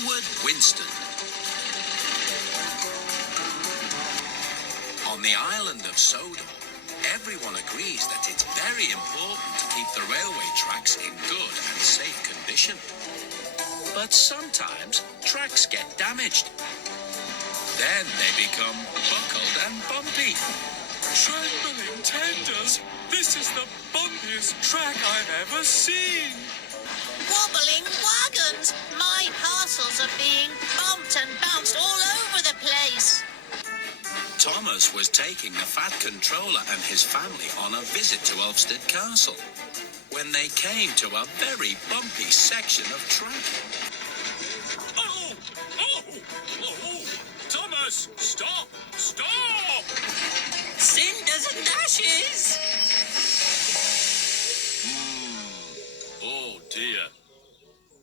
Wayward Winston. On the island of Sodor, everyone agrees that it's very important to keep the railway tracks in good and safe condition. But sometimes tracks get damaged. Then they become buckled and bumpy. Trembling tenders, this is the bumpiest track I've ever seen. Wobbling wagons, my parcels are being bumped and bounced all over the place. Thomas was taking the Fat Controller and his family on a visit to Ulfstead Castle when they came to a very bumpy section of track. Oh! Thomas, stop! Stop! Cinders and ashes! Oh dear.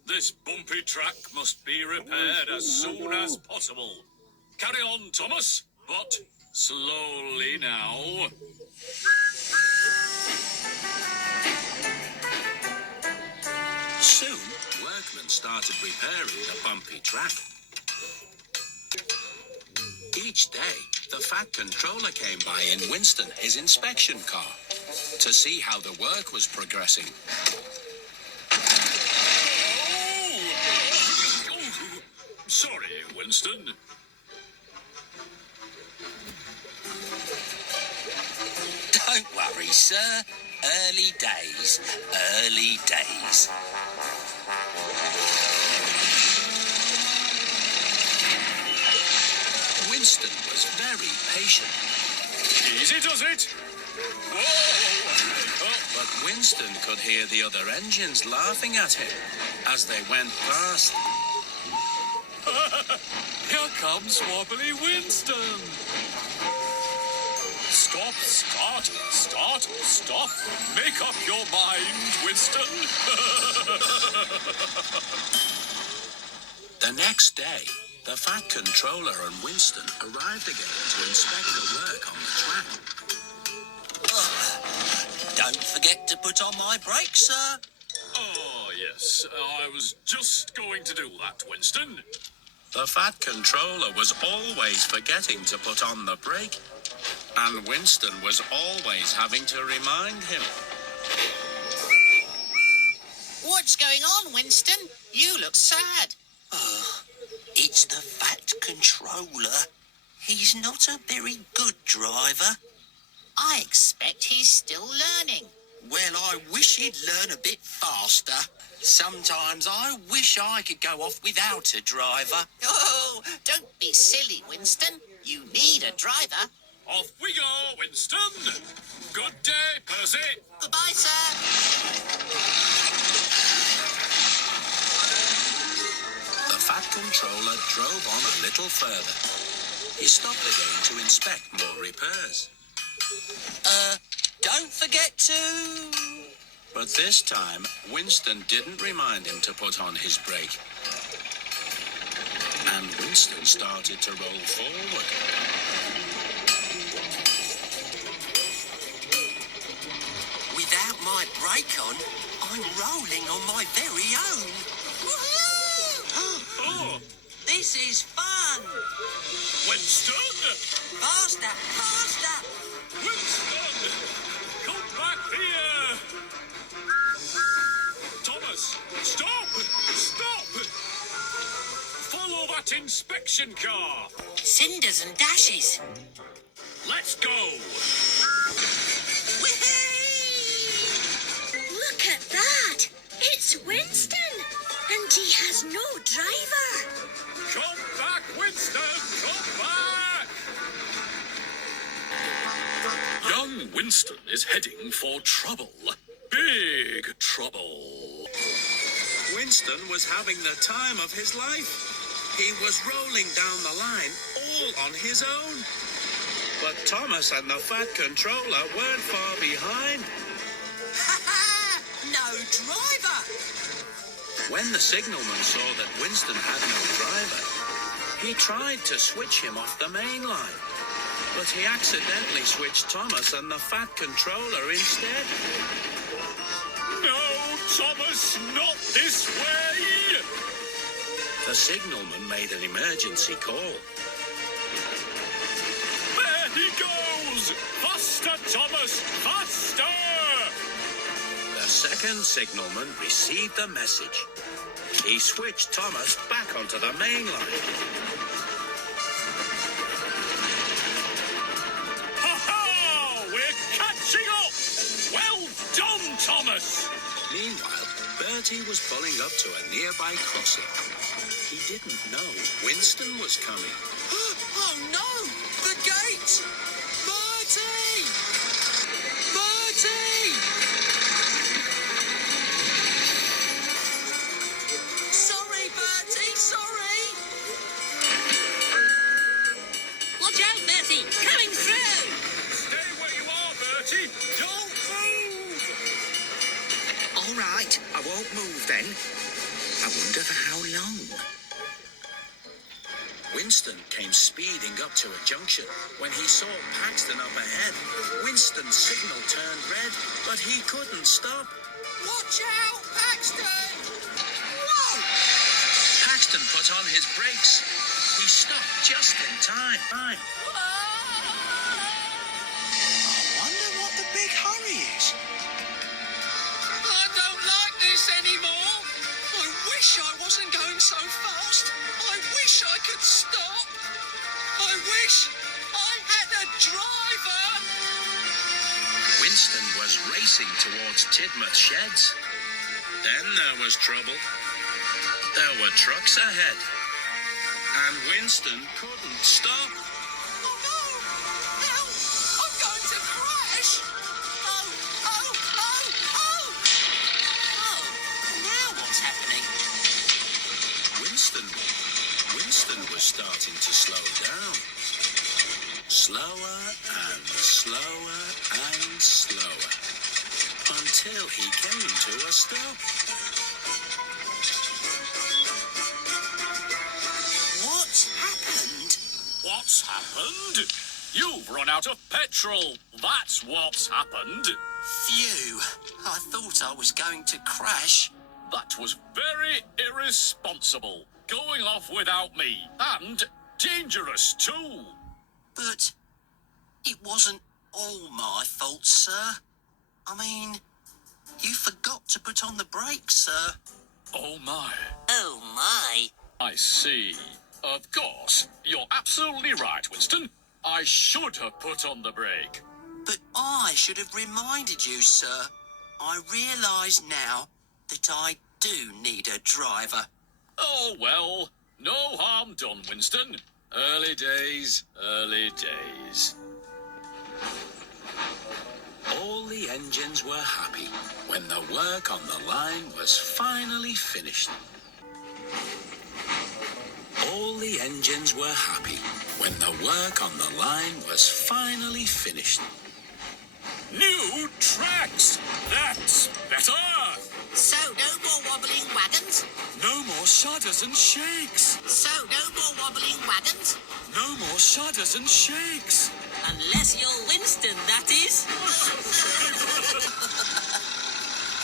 This bumpy track must be repaired as soon as possible. Carry on, Thomas, but slowly now. Soon, workmen started repairing the bumpy track. Each day, the Fat Controller came by in Winston, his inspection car, to see how the work was progressing. Sorry, Winston. Don't worry, sir. Early days. Early days. Winston was very patient. Easy does it. Whoa! But Winston could hear the other engines laughing at him as they went past. Here comes Wobbly Winston. Stop, stop. Make up your mind, Winston. The next day, the Fat Controller and Winston arrived again to inspect the work on the track. Don't forget to put on my brakes, sir. Oh, yes. I was just going to do that, Winston. The Fat Controller was always forgetting to put on the brake, and Winston was always having to remind him. What's going on, Winston? You look sad. It's the Fat Controller. He's not a very good driver. I expect he's still learning. Well, I wish he'd learn a bit faster. Sometimes I wish I could go off without a driver. Oh, don't be silly, Winston. You need a driver. Off we go, Winston. Good day, Percy. Goodbye, sir. The Fat Controller drove on a little further. He stopped again to inspect more repairs. Don't forget to... But this time, Winston didn't remind him to put on his brake. And Winston started to roll forward. Without my brake on, I'm rolling on my very own. Woohoo! Oh, This is fun! Winston! Faster, faster! Winston! Come back here! Thomas, stop! Stop! Follow that inspection car! Cinders and ashes. Let's go! Look at that! It's Winston! And he has no driver! Come back, Winston! Come back! Young Winston is heading for trouble. Big trouble. Winston was having the time of his life. He was rolling down the line all on his own. But Thomas and the Fat Controller weren't far behind. No driver! When the signalman saw that Winston had no driver, he tried to switch him off the main line. But he accidentally switched Thomas and the Fat Controller instead. No, Thomas, not this way! The signalman made an emergency call. There he goes! Faster, Thomas! Faster! The second signalman received the message. He switched Thomas back onto the main line. Ha-ha! We're catching up! Well done, Thomas! Meanwhile, Bertie was pulling up to a nearby crossing. He didn't know Winston was coming. Oh no! The gate! Bertie! Bertie! Sorry, Bertie, sorry! Watch out, Bertie! Coming through! Stay where you are, Bertie! Don't move! All right, I won't move then. I wonder for how long. Winston came speeding up to a junction. When he saw Paxton up ahead, Winston's signal turned red, but he couldn't stop. Watch out, Baxter! Whoa! Paxton put on his brakes. He stopped just in time. I wonder what the big hurry is. I don't like this anymore. I wish I wasn't going so fast. I wish I could stop. I wish I had a driver. Winston was racing towards Tidmouth sheds. Then there was trouble. There were trucks ahead. And Winston couldn't stop. Oh no! Help! I'm going to crash! Oh! Oh, now what's happening? Winston was starting to slow down. Slower and slower and slower. Until he came to a stop. What's happened? What's happened? You've run out of petrol. That's what's happened. Phew! I thought I was going to crash. That was very irresponsible. Going off without me. And dangerous, too. But it wasn't all my fault, sir. I mean, you forgot to put on the brakes, sir. Oh, my. Oh, my. I see. Of course. You're absolutely right, Winston. I should have put on the brake. But I should have reminded you, sir. I realise now that I do need a driver. Oh, well. No harm done, Winston. Early days, early days. All the engines were happy when the work on the line was finally finished. All the engines were happy when the work on the line was finally finished. New tracks! That's better! So no more wobbling wagons? No more shudders and shakes! So no more wobbling wagons? No more shudders and shakes! Unless you're Winston, that is.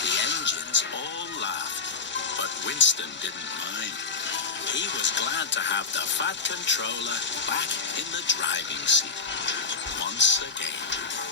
The engines all laughed, but Winston didn't mind. He was glad to have the fat controller back in the driving seat once again.